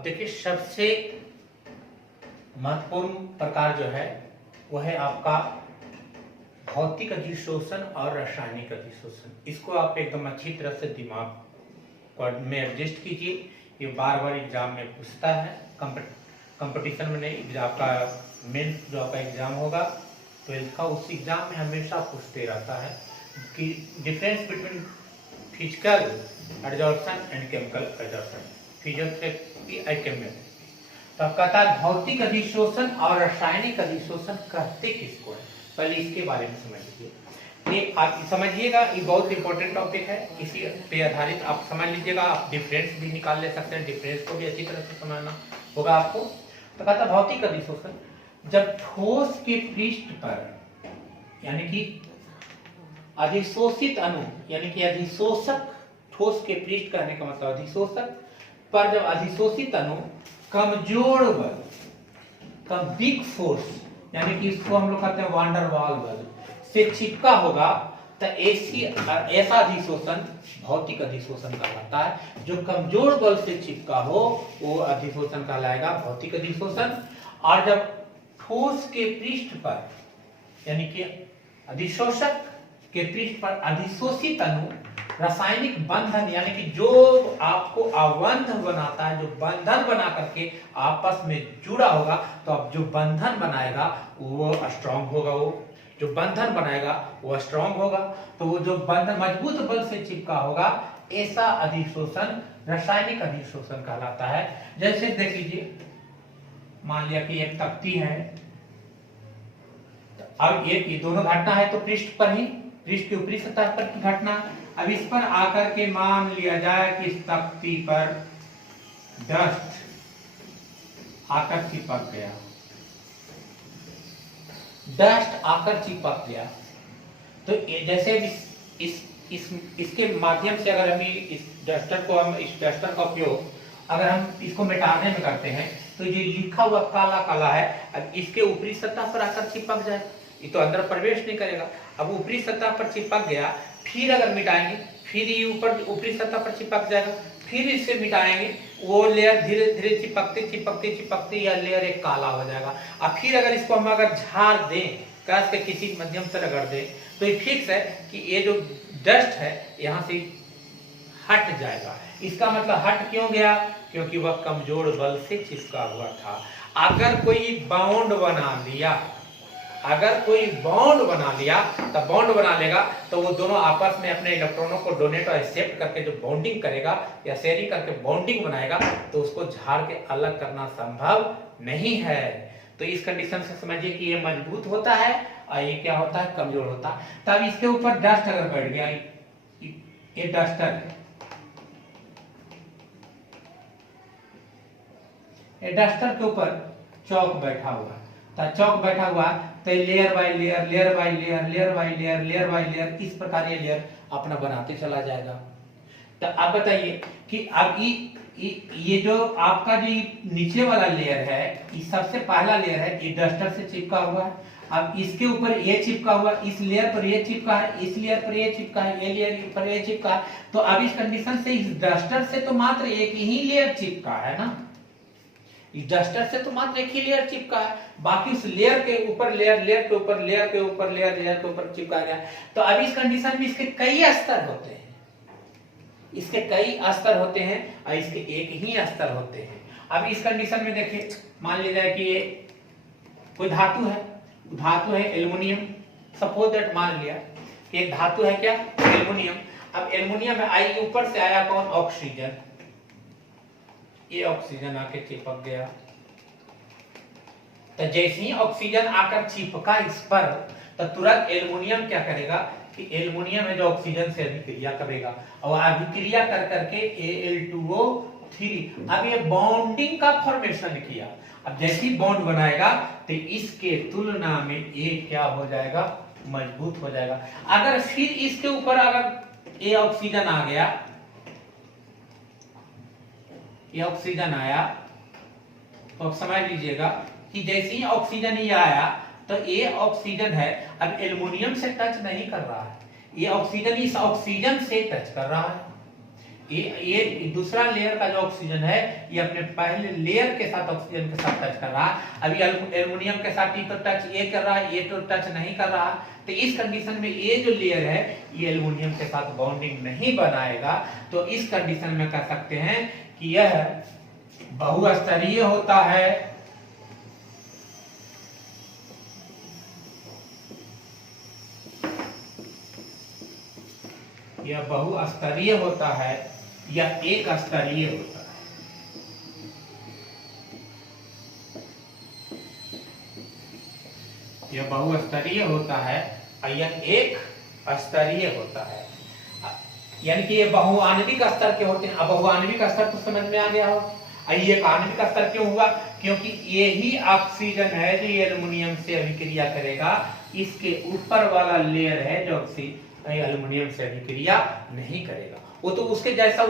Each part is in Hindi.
अब देखिए सबसे महत्वपूर्ण प्रकार जो है वो है आपका भौतिक अधिशोषण और रासायनिक अधिशोषण। इसको आप एकदम अच्छी तरह से दिमाग में एडजस्ट कीजिए। ये बार बार एग्जाम में पूछता है, कंपटीशन में नहीं, आपका मेन जो आपका एग्जाम होगा 12th का, उस एग्जाम में हमेशा पूछते रहता है कि difference between physical adsorption and chemical adsorption, physiotherapy and chemical. तो अब कहता है भौतिक अधिशोषण और रासायनिक अधिशोषण कहते किसको है, पहले इसके बारे में समझ लीजिए। ये आप समझिएगा, ये बहुत इंपॉर्टेंट टॉपिक है, इसी पे आधारित आप समझ लीजिएगा। आप डिफरेंस भी निकाल ले सकते हैं, डिफरेंस को भी अच्छी तरह से समझना होगा आपको। तो कहता है भौतिक अधिशोषण, जब ठोस के पृष्ठ पर यानी कि अधिशोषित अणु यानी कि अधिशोषक, ठोस के पृष्ठ कहने का मतलब अधिशोषक पर जब अधिशोषित अणु कमजोर बल, कम वीक फोर्स यानी कि इसको हम लोग कहते हैं वांडर वाल बल से चिपका होगा, तो ऐसा अधिशोषण भौतिक अधिशोषण कहलाता है। जो कमजोर बल से चिपका हो वो अधिशोषण कहलाएगा भौतिक अधिशोषण। और जब ठोस के पृष्ठ पर यानी कि अधिशोषक के पृष्ठ पर अधिशोषित अणु रासायनिक बंधन यानी कि जो आपको अबंध बनाता है, जो बंधन बना करके आपस में जुड़ा होगा, तो अब जो बंधन बनाएगा वो स्ट्रांग होगा, वो जो बंधन बनाएगा वो स्ट्रांग होगा। तो वो जो बंधन मजबूत बल से चिपका होगा, ऐसा अधिशोषण रासायनिक अधिशोषण कहलाता है। जैसे देख लीजिए, मान लिया कि एक तख्ती है, अब ये दोनों घटना है तो पृष्ठ पर ही, पृष्ठ की ऊपरी सतह पर की घटना। अब इस पर आकर के मान लिया जाए कि इस तख्ती पर डस्ट आकर चिपक गया, डस्ट आकर चिपक गया, तो जैसे इसके माध्यम से अगर हम इस डस्टर का उपयोग अगर हम इसको मिटाने में करते हैं, तो ये लिखा हुआ काला काला है, अब इसके ऊपरी सतह पर आकर चिपक जाए, ये तो अंदर प्रवेश नहीं करेगा। अब ऊपरी सतह पर चिपक गया, फिर अगर मिटाएंगे फिर ये ऊपर ऊपरी सतह पर चिपक जाएगा, फिर इसे मिटाएंगे, वो लेयर धीरे धीरे चिपकते चिपकते चिपकते यह लेयर एक काला हो जाएगा। अब फिर अगर इसको हम अगर झाड़ दें, कस के किसी माध्यम से रगड़ दें, तो ये फिक्स है कि ये जो डस्ट है यहाँ से हट जाएगा। इसका मतलब हट क्यों गया? क्योंकि वह कमजोर बल से चिपका हुआ था। अगर कोई बॉन्ड बना लिया, अगर कोई बॉन्ड बना लिया, तो बॉन्ड बना लेगा तो वो दोनों आपस में अपने इलेक्ट्रॉनों को डोनेट और एक्सेप्ट करके जो बॉन्डिंग करेगा या शेयरिंग करके बॉन्डिंग बनाएगा, तो उसको झाड़ के अलग करना संभव नहीं है। तो इस कंडीशन से समझिए कि ये मजबूत होता है और ये क्या होता है, कमजोर होता है। तब इसके ऊपर डस्ट अगर बैठ गया, ये डस्टर है, ये डस्टर के ऊपर चौक बैठा हुआ, तो चौक बैठा हुआ तो layer by layer, layer by layer, layer by layer, layer by layer, इस प्रकार ये लेयर अपना बनाते चला जाएगा। तो आप बताइए कि अब ये जो आपका जो नीचे वाला लेयर है, ये सबसे पहला लेयर है, ये डस्टर से चिपका हुआ है। अब इसके ऊपर ये चिपका हुआ, इस लेयर पर ये चिपका है, इस लेयर पर ये चिपका है, ये लेयर पर ये चिपका है। तो अब इस कंडीशन से इस डस्टर से तो मात्र एक ही लेयर चिपका है ना, इस डस्टर से तो मात्र एक ही लेयर चिपका है, बाकी उस लेयर के ऊपर लेयर, लेयर के ऊपर लेयर के ऊपर लेयर, लेयर के ऊपर चिपका गया। तो अब इस कंडीशन में इसके कई स्तर होते हैं, इसके कई स्तर होते हैं और इसके एक ही स्तर होते हैं। अब इस कंडीशन में देखिए, मान लीजिए कि ये कोई धातु है, धातु है एल्युमिनियम, सपोज दैट मान लिया कि एक धातु है क्या, एल्युमिनियम। अब एल्युमिनियम में आई ऊपर से आया कौन, ऑक्सीजन, ये ऑक्सीजन आके चिपक गया। तो जैसे ही ऑक्सीजन आकर चिपका इस पर, तो तुरंत एल्युमिनियम क्या करेगा कि एल्युमिनियम है जो ऑक्सीजन से अभिक्रिया करेगा, और अभिक्रिया कर करके Al2O3, अब ये बॉन्डिंग का फॉर्मेशन किया। अब जैसे ही बॉन्ड बनाएगा तो इसके तुलना में ये क्या हो जाएगा, मजबूत हो जाएगा। अगर फिर इसके ऊपर अगर ये ऑक्सीजन आ गया, ये ऑक्सीजन आया, तो अब समझ लीजिएगा कि जैसे ही ऑक्सीजन ये आया, तो ये ऑक्सीजन है, अब एल्युमिनियम से टच नहीं कर रहा है, ये ऑक्सीजन इस ऑक्सीजन से टच कर रहा है। ये दूसरा लेयर का जो ऑक्सीजन है ये अपने पहले लेयर के साथ ऑक्सीजन के साथ टच कर रहा है। अभी एल्युमिनियम के साथ ये तो टच ये कर रहा है, ये तो टच नहीं कर रहा। तो इस कंडीशन में ये जो लेयर है ये एल्युमिनियम के साथ बॉन्डिंग नहीं बनाएगा। तो इस कंडीशन में कह सकते हैं कि यह बहुस्तरीय होता है। यह बहुस्तरीय होता है या एक स्तरीय होता है। यह बहुस्तरीय होता है और यह एक स्तरीय होता है। यानी कि ये बहुआण्विक स्तर के होते हैं। अब बहुआण्विक स्तर तो समझ में आ गया हो। ये एक आणविक स्तर क्यों हुआ? क्योंकि यही ऑक्सीजन है जो एल्युमिनियम से अभिक्रिया करेगा। इसके ऊपर वाला लेयर है जो एल्युमिनियम से अभिक्रिया नहीं करेगा। वो तो उसके जैसा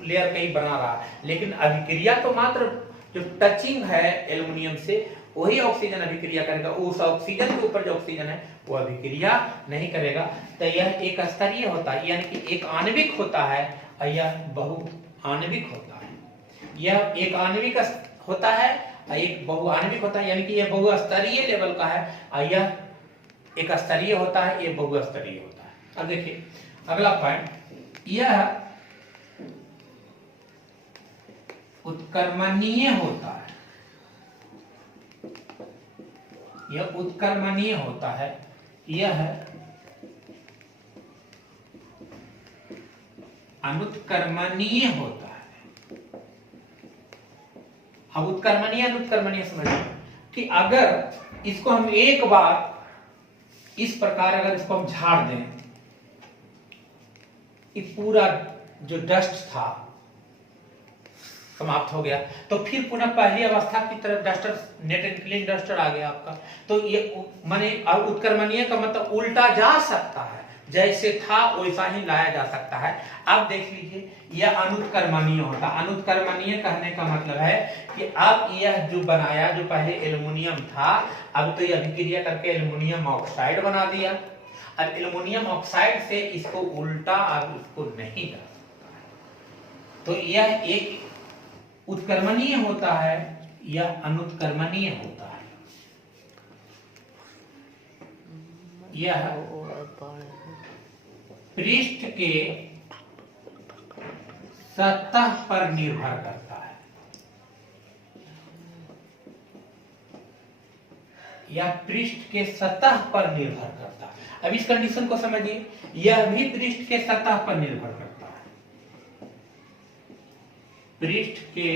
लेयर कहीं बना रहा है, लेकिन अभिक्रिया तो मात्र जो टचिंग है एल्युमिनियम से वही ऑक्सीजन अभिक्रिया करेगा। उस ऑक्सीजन के ऊपर जो ऑक्सीजन है वो अभिक्रिया नहीं करेगा। तो यह एक स्तरीय होता है, यानी कि एक आणविक होता है और यह बहुआण्विक होता है। यह एक आणविक होता है और एक बहुआण्विक होता है, यानी कि यह बहुस्तरीय लेवल का है और यह एक स्तरीय होता है, ये बहुस्तरीय होता है। अब देखिए अगला पॉइंट, यह उत्क्रमणीय होता है। यह उत्क्रमणीय होता है, यह अनुत्क्रमणीय होता है। अब उत्क्रमणीय अनुत्क्रमणीय समझिए कि अगर इसको हम एक बार इस प्रकार अगर इसको हम झाड़ दें, ये पूरा जो डस्ट था समाप्त हो गया, तो फिर पुनः पहली अवस्था की तरफ duster net and clean duster आ गया आपका। तो ये माने उत्क्रमणीय का मतलब उल्टा जा सकता है, जैसे था वैसा ही लाया जा सकता है। अब देख लीजिए यह अनुत्क्रमणीय होता। अनुत्क्रमणीय कहने का मतलब है कि अब यह जो बनाया, जो पहले एल्युमिनियम था, अब तो यह अभिक्रिया करके एल्युमिनियम ऑक्साइड बना दिया। अब एल्युमिनियम ऑक्साइड से इसको उल्टा अब इसको नहीं जा सकता है। तो यह एक उत्क्रमणीय होता है या अनुत्क्रमणीय होता है। यह पृष्ठ के सतह पर निर्भर करता है। यह पृष्ठ के सतह पर निर्भर करता है। अब इस कंडीशन को समझिए, यह भी पृष्ठ के सतह पर निर्भर करता है। पृष्ठ के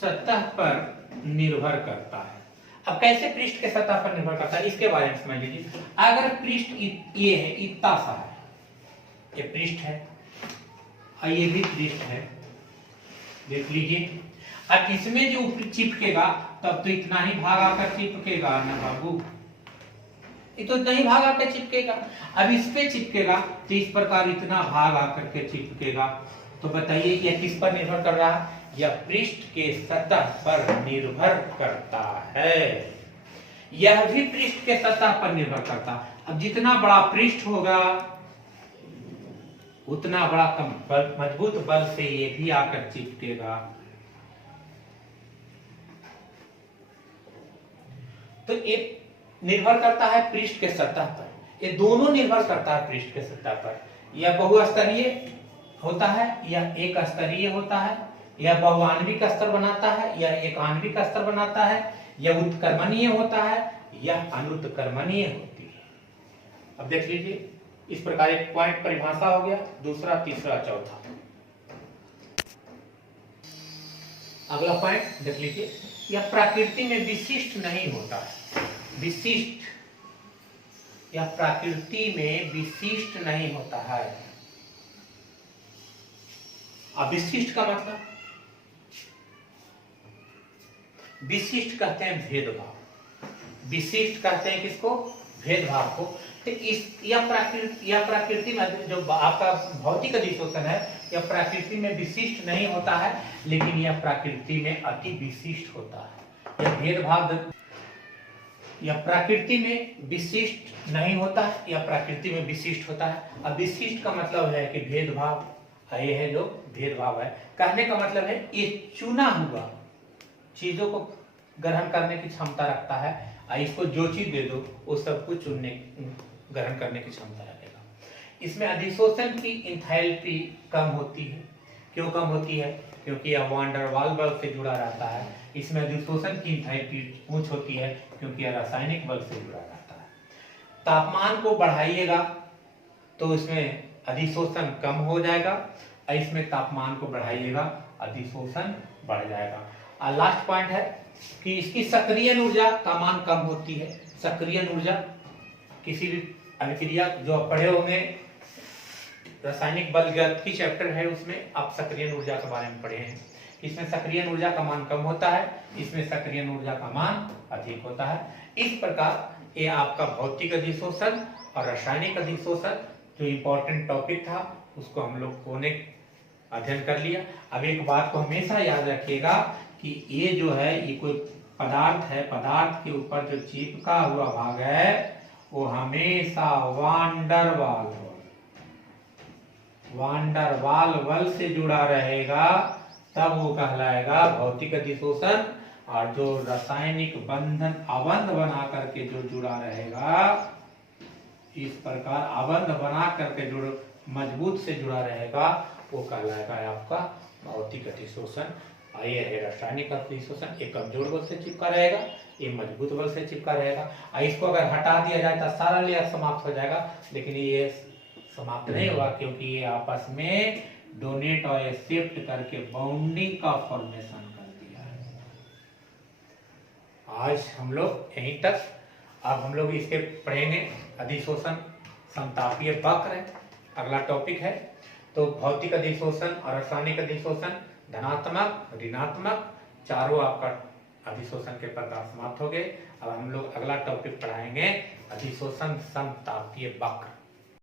सतह पर निर्भर करता है। अब कैसे पृष्ठ के सतह पर निर्भर करता है इसके बारे में समझ लीजिए। अगर पृष्ठ ये है, इतना सा है, ये पृष्ठ है और ये भी पृष्ठ है, देख लीजिए। अब इसमें जो ऊपर चिपकेगा तब तो इतना ही भाग आकर चिपकेगा ना बाबू, ये तो इतना ही भाग आकर चिपकेगा। अब इस पे चिपकेगा तो इस प्रकार इतना भाग आकर के चिपकेगा। तो बताइए यह किस पर निर्भर कर रहा है? यह पृष्ठ के सतह पर निर्भर करता है। यह भी पृष्ठ के सतह पर निर्भर करता है। अब जितना बड़ा पृष्ठ होगा उतना बड़ा मजबूत बल से ये भी आकर चिपकेगा। तो ये निर्भर करता है पृष्ठ के सतह पर। ये दोनों निर्भर करता है पृष्ठ के सतह पर। यह बहुस्तरीय होता है, यह एक स्तरीय होता है, यह बहुआण्विक स्तर बनाता है, यह एक आणविक स्तर बनाता है, यह उत्क्रमणीय होता है, यह अनुत्क्रमणीय होती है। अब देख लीजिए इस प्रकार एक पॉइंट परिभाषा हो गया, दूसरा, तीसरा, चौथा। अगला पॉइंट देख लीजिए, यह प्रकृति में विशिष्ट नहीं होता है। विशिष्ट, यह प्रकृति में विशिष्ट नहीं होता है। अब विशिष्ट का मतलब, विशिष्ट कहते हैं भेदभाव। विशिष्ट कहते हैं किसको? भेदभाव को। तो इस यह प्रकृति में जो आपका भौतिक अधिशोषण है, यह प्रकृति में विशिष्ट नहीं होता है, लेकिन यह प्रकृति में अति विशिष्ट होता है। यह भेदभाव यह प्रकृति में विशिष्ट नहीं होता है या प्रकृति में विशिष्ट होता है। अब विशिष्ट का मतलब है कि भेदभाव, ये है जो भेदभाव है। कहने का मतलब है ये चुना हुआ चीजों को ग्रहण करने की क्षमता रखता है, और इसको जो चीज दे दो वो सब कुछ चुनने ग्रहण करने की क्षमता रखेगा। इसमें अधिशोषण की इंथैल्पी कम होती है। क्यों कम होती है? क्योंकि यह वान डर वाल बल से जुड़ा रहता है। इसमें अधिशोषण की इंथैल्पी ऊंच होती है क्योंकि यह रासायनिक बल से जुड़ा रहता है। तापमान को बढ़ाइएगा तो इसमें अधिशोषण कम हो जाएगा, और इसमें तापमान को बढ़ाइएगा अधिशोषण बढ़ जाएगा। और लास्ट पॉइंट है कि इसकी सक्रिय ऊर्जा का मान कम होती है। सक्रिय ऊर्जा किसी भी अभिक्रिया जो आप पढ़े होंगे, रासायनिक बल गतिकी चैप्टर है, उसमें आप सक्रिय ऊर्जा के बारे में पढ़े हैं। इसमें सक्रिय ऊर्जा का मान कम होता है, इसमें सक्रिय ऊर्जा का मान अधिक होता है। इस प्रकार ये आपका भौतिक अधिशोषण और रासायनिक अधिशोषण जो इम्पोर्टेंट टॉपिक था उसको हम लोग ने अध्ययन कर लिया। अब एक बात को हमेशा याद रखिएगा कि ये जो है ये कोई पदार्थ है, पदार्थ के ऊपर जो चिपका हुआ भाग है वो हमेशा वान डर वाल बल से जुड़ा रहेगा, तब वो कहलाएगा भौतिक अधिशोषण। और जो रासायनिक बंधन अबंध बना करके जो जुड़ा रहेगा, इस प्रकार अबंध बना करके जो मजबूत से जुड़ा रहेगा वो कहलाएगा आपका भौतिक अधिशोषण। ये है रासायनिक अधिशोषण, एक कमजोर बल से चिपका रहेगा, ये मजबूत बल से चिपका रहेगा। इसको अगर हटा दिया जाए तो सारा लेयर समाप्त हो जाएगा, लेकिन ये समाप्त नहीं होगा क्योंकि ये आपस में डोनेट और शिफ्ट करके बाउंडिंग का फॉर्मेशन कर दिया है। आज हम लोग यहीं तक। अब हम लोग इसके पढ़ेंगे अधिशोषण समतापीय वक्र, अगला टॉपिक है। तो भौतिक अधिशोषण और रासायनिक अधिशोषण, धनात्मक ऋणात्मक चारों आपका अधिशोषण के प्रकार समाप्त हो गए। अब हम लोग अगला टॉपिक पढ़ाएंगे अधिशोषण समतापीय वक्र।